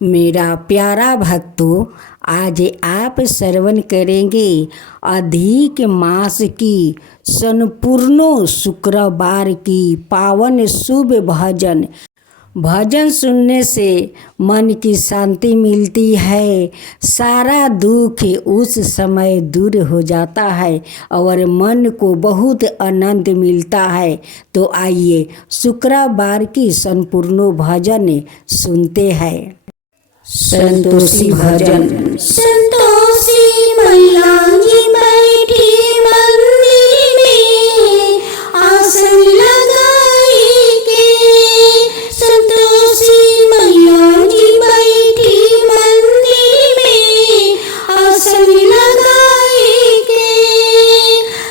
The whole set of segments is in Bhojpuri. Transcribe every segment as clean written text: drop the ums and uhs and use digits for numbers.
मेरा प्यारा भक्तों, आज आप श्रवण करेंगे अधिक मास की संपूर्ण शुक्रवार की पावन शुभ भजन। भजन सुनने से मन की शांति मिलती है, सारा दुख उस समय दूर हो जाता है और मन को बहुत आनंद मिलता है। तो आइए शुक्रवार की संपूर्ण भजन सुनते हैं। संतोषी भजन। संतोषी मैया जी बैठी मंदिर में आसन लगाई के। संतोषी मैया जी बैठी मंदिर में आसन लगाई के।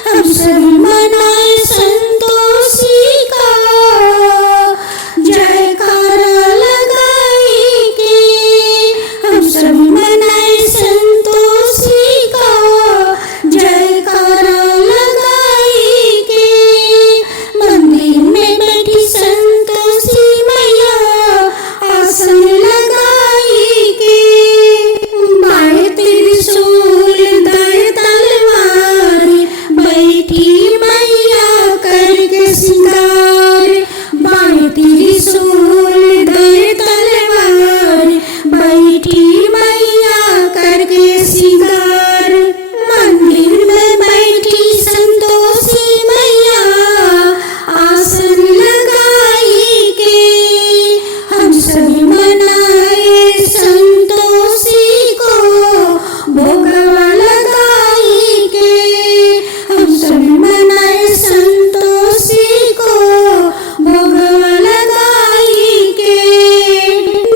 हम सब मनाए संतोषी का जयकारा लगाई के। हम सब मनाए संतोषी का जयकारा लगाई के। मंदिर में बैठी संतोषी मैया आसन लगाई के। बाएं त्रिशूल दाएं तलवार बैठी मैया करके सिंगार। बाएं त्रिशूल दाएं तलवार बैठी मैया करके सिंगार। मंदिर में बैठी संतोषी मैया आसन लगाई के। हम सब मनाए संतोषी को भोगवा लगाई के। हम सब मनाए संतोषी को भोगवा लगाई के।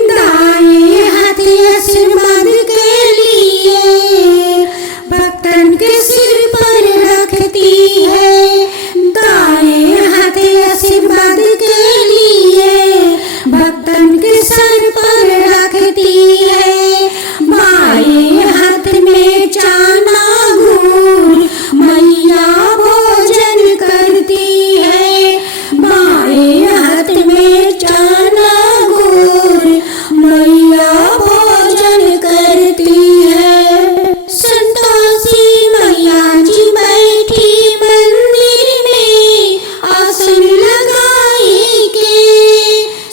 दाएं हाथ आशीर्वाद के लिए भक्तन के सिर पर रखती है। दाएं हाथ आशीर्वाद के लिए भक्तन के सर पर रखती है। बाएं हाथ में चाना गुड़ मैया भोजन करती है। बाएं हाथ में चाना गुड़ मैया भोजन करती है। संतोषी मैया जी बैठी मंदिर में आसन लगाई के।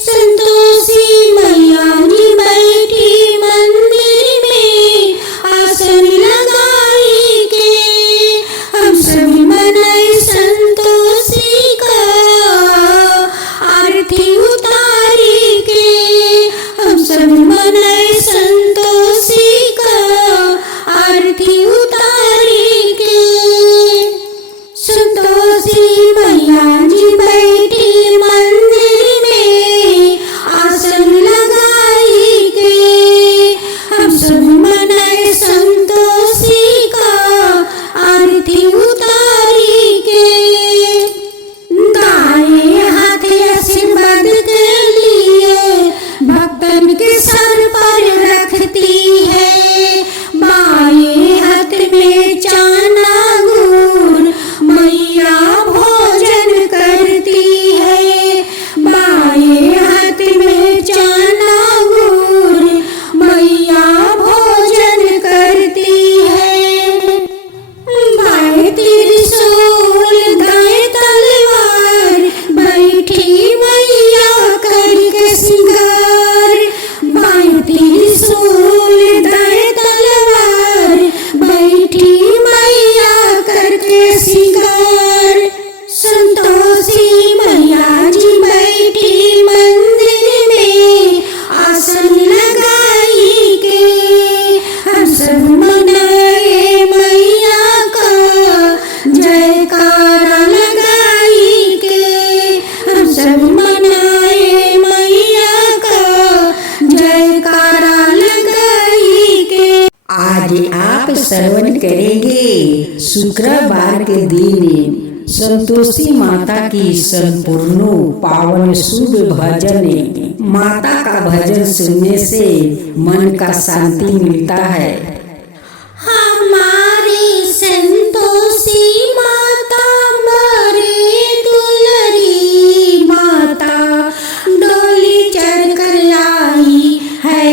संतोषी मैया जी बैठी मंदिर में आसन लगाई के। हम सब मनाए संतोषी का आरती उतारी के। हम सब मनाए संतोषी का आरती उतारी के। संतोषी मैया जी बैठी मंदिर में आसन लगाई के। हम सब मनाए संतोषी का आरती उतारी के। दाएं हाथ आशीर्वाद के लिए भक्तन के सर पर रखती है। बाएं हाथ में चाना गुड़ मैया भोजन करती है। बाएं हाथ में चाना गुड़ मैया भोजन करती है। बाएं त्रिशूल दाएं तलवार बैठी मैया करके सिंगार। बाएं त्रिशूल दाएं तलवार बैठी मैया करके सिंगार। संतोषी मैया जी बैठी मंदिर में आसन लगाई के। हम सब मनाए मैया का जयकारा लगाई के। हम सब मनाए मैया का जयकारा लगाई के। आज आप श्रवण करेंगे शुक्रवार के दिन संतोषी माता की संपूर्ण पावन शुभ भजन। माता का भजन सुनने से मन का शांति मिलता है। हमारी संतोषी माता मारे दुलरी माता डोली चढ़ कर आई है।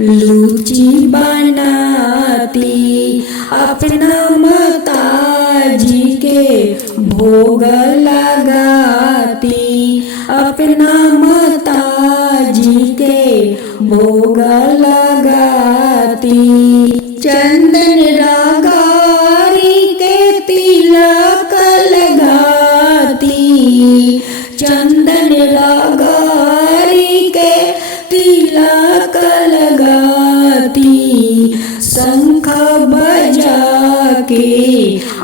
लूची बनाती, अपना माता जी के भोग लगाती, अपना माता जी के भोग लगाती। चंदन रगारी के तिलक लगाती, चंदन रगारी के तिलक लगाती, शंख बजा के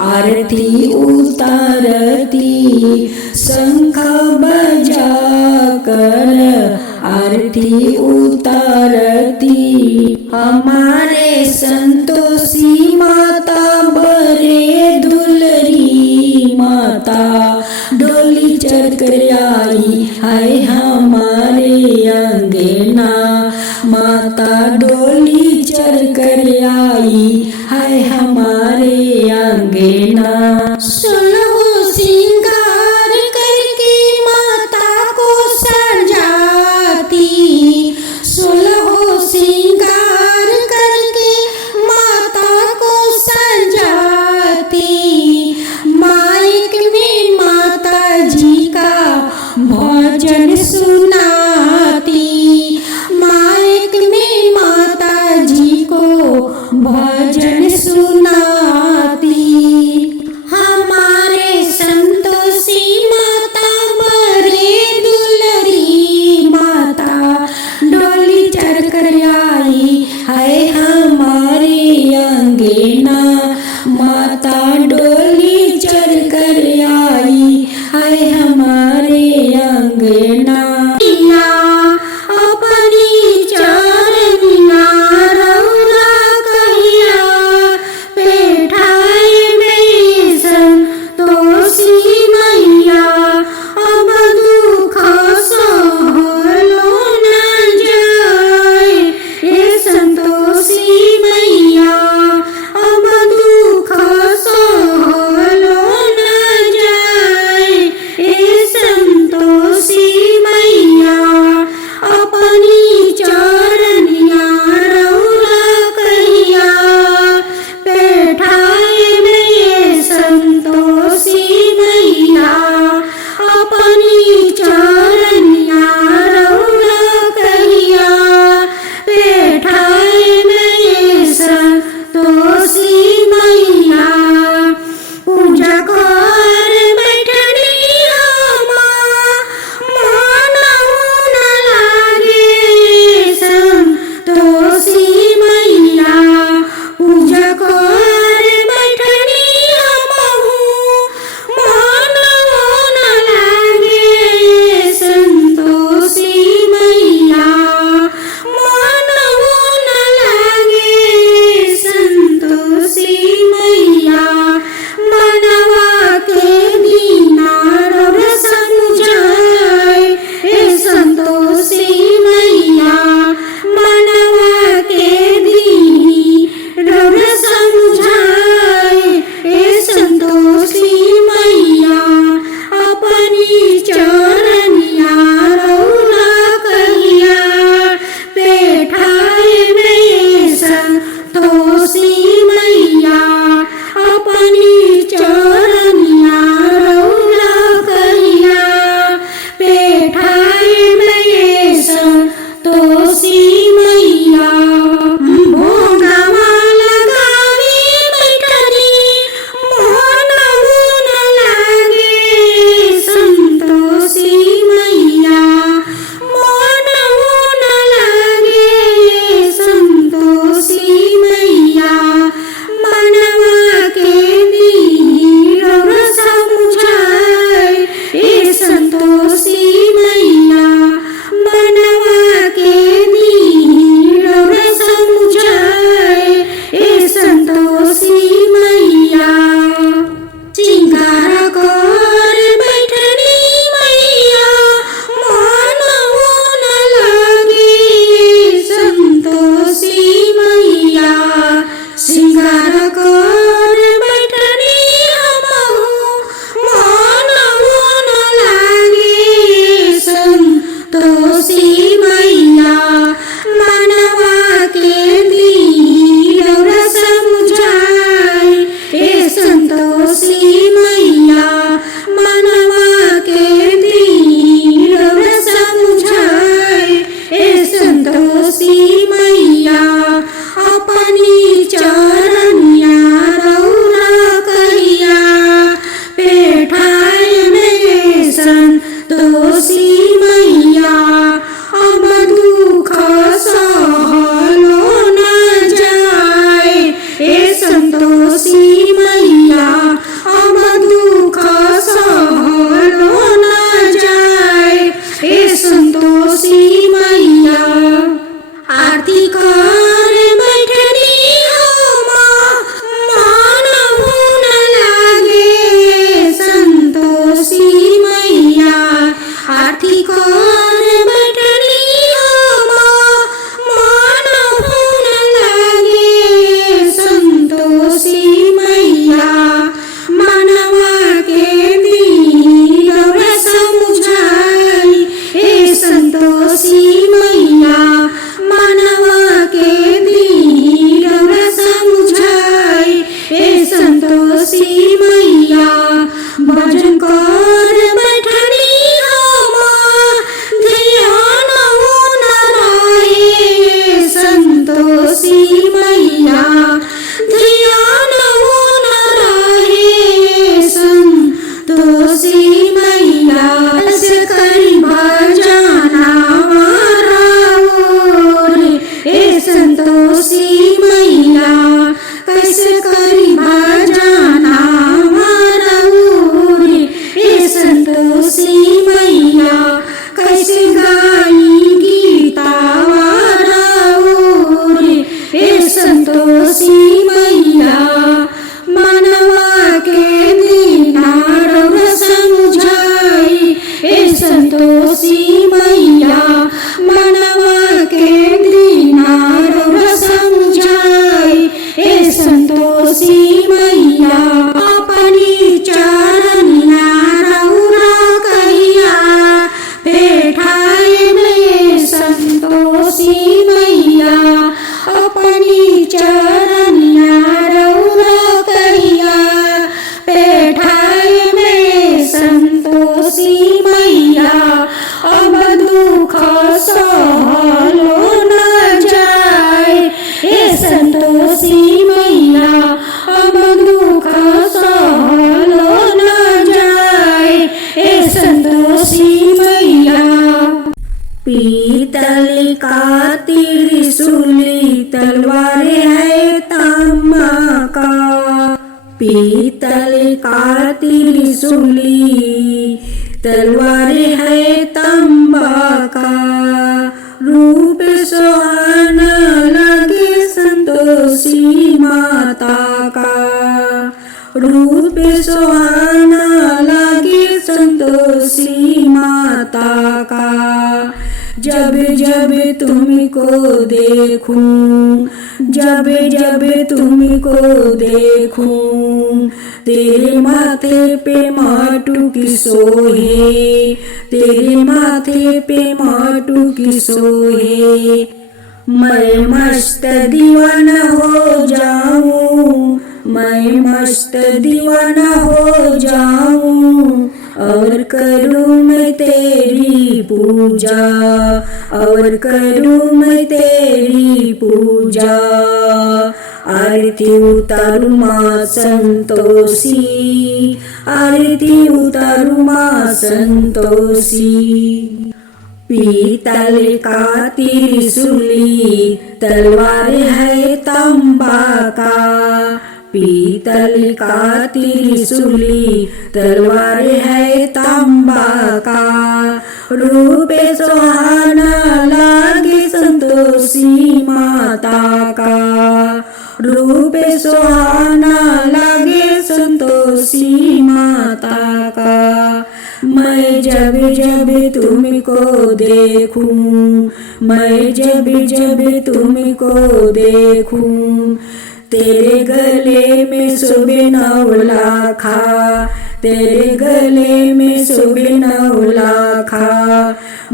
आरती उतारती, शंख बजा कर आरती उतारती। हमारे संतोषी माता बड़े दुलरी माता, डोली चढ़ कर आई है हमारे अंगना, माता डोली चढ़ कर आई है हमारे अंगना। 16 श्रृंगार करके माता को सजाती, 16 श्रृंगार करके माता को सजाती, माइक में माता जी का भजन सुनाती, माइक में माता जी को भजन सुनाती। संतोषी मैया आरती कर बैठनी हो मान भून लागे संतोषी मैया आरती कर बैठनी हो मान भून लागे संतोषी मैया मनवा के दिल समुझाई हे संतोषी मैया मनवा के दिल समुझाई हे संतोषी मैया भजन कर बैठनी हो ध्यान हो न रहे संतोषी मैया ध्यान हो न रहे संतोषी मैया ऐसे करी भजना हे संतोषी मैया कैसे करी भजना हे संतोषी मैया कैसे गाई गीता हे संतोषी मैया मनवा के दीना समुझाई हे संतोषी मैया मनवा के दीना समुझाई हे संतोषी मैया अपनी चरनिया रौरा कहिया बैठाए में संतोषी मैया अपनी चरनिया रौरा कहिया बैठाए में संतोषी मैया अब दुख सहलो न जाए हे संतोषी मैया अब दुख सहलो न जाए हे संतोषी मैया पीतल का त्रिशूली तलवार है तांबा का पीतल का त्रिशूली तलवार है तांबा का रूप सुहाना लगे संतोषी माता का रूप सुहाना लगे संतोषी माता का जब जब तुमको देखूं जब जब तुमको देखूं तेरे माथे पे माटू की सोहे तेरे माथे पे माटू की सोहे मैं मस्त दीवाना हो जाऊं मैं मस्त दीवाना हो जाऊं और करूं मैं तेरी पूजा और करूं मैं तेरी पूजा आरती उतारू माँ संतोषी आरती उतारू माँ संतोषी पीतल का त्रिशूली तलवार है तांबा का पीतल का त्रिशूली तलवार है तांबा का रूप सुहाना लागे संतोषी माता का रूप सुहाना लागे संतोषी माता का मैं जब जब तुमको देखूं मैं जब जब तुमको देखूं तेरे गले में शोभे नवलाखा तेरे गले में शोभे नवलाखा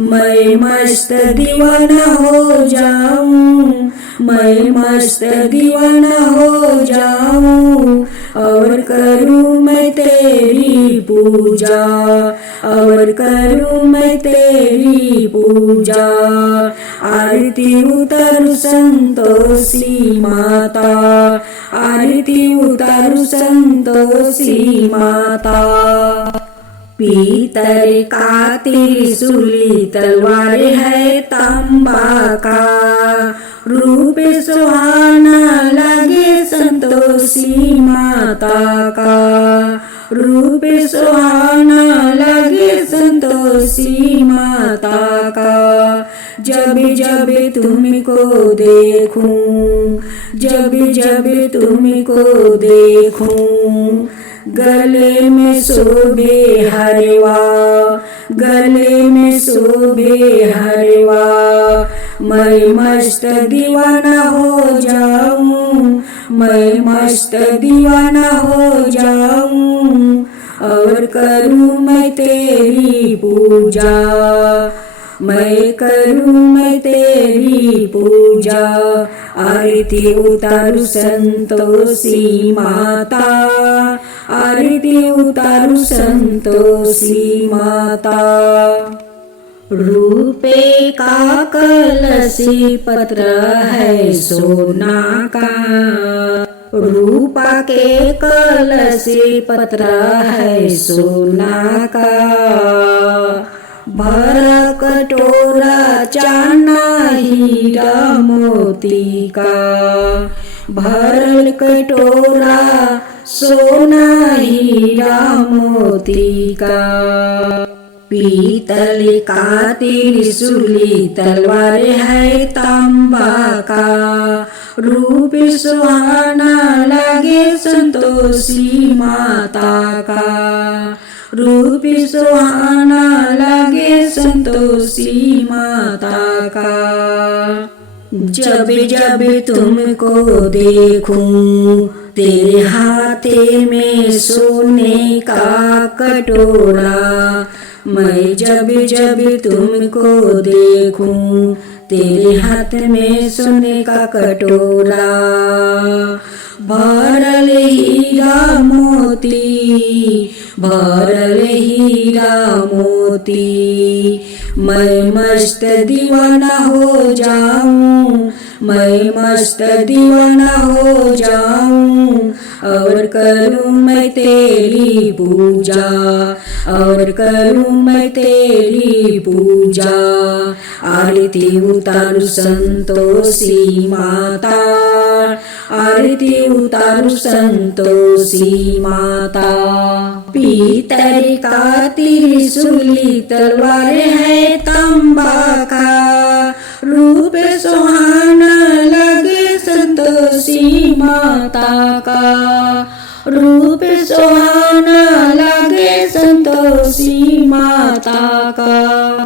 मैं मस्त दीवाना हो जाऊं मैं मस्त दीवाना हो जाऊं और करूं मैं तेरी पूजा और करूं मैं तेरी पूजा आरती उतारू संतोषी माता आरती उतारू संतोषी माता पीतल का त्रिशूली तलवार है तांबा का रूप सुहाना लगे संतोषी माता का रूप सुहाना लगे संतोषी माता का। जब जब तुमको देखूं, जब जब तुमको देखूं, गले में शोभे हरवा, गले में शोभे हरवा। मैं मस्त दीवाना हो जाऊं, मैं मस्त दीवाना हो जाऊं, और करूं मैं तेरी पूजा, मैं करूं मैं तेरी पूजा। आरती उतारू संतोषी माता, आरती उतारू संतोषी माता। रूपे का कलशी पत्र है सोना का, रूपा के कलशी पत्र है सोना का। भर कटोरा चाना हीरा मोती का, भर कटोरा सोना हीरा मोती का। पीतल का त्रिशूली तलवार है तांबा का, रूप सुहाना लगे संतोषी माता का, रूप सुहाना लगे संतोषी माता का। जब जब तुमको देखूं, तेरे हाथे में सोने का कटोरा, मैं जब जब तुमको देखूं, तेरे हाथ में सोने का कटोरा। भरल हीरा मोती, भरल हीरा मोती, मैं मस्त दीवाना हो जाऊं, मैं मस्त दीवाना हो जाऊं, और करूं मैं तेरी पूजा, और करूं मैं तेरी पूजा। आरती उतारू संतोषी माता, आरती उतारू संतोषी माता। पीतल का त्रिशूली तलवार है तांबा का, रूप सुहाना लगे संतोषी माता का, रूप सुहाना लगे संतोषी माता का।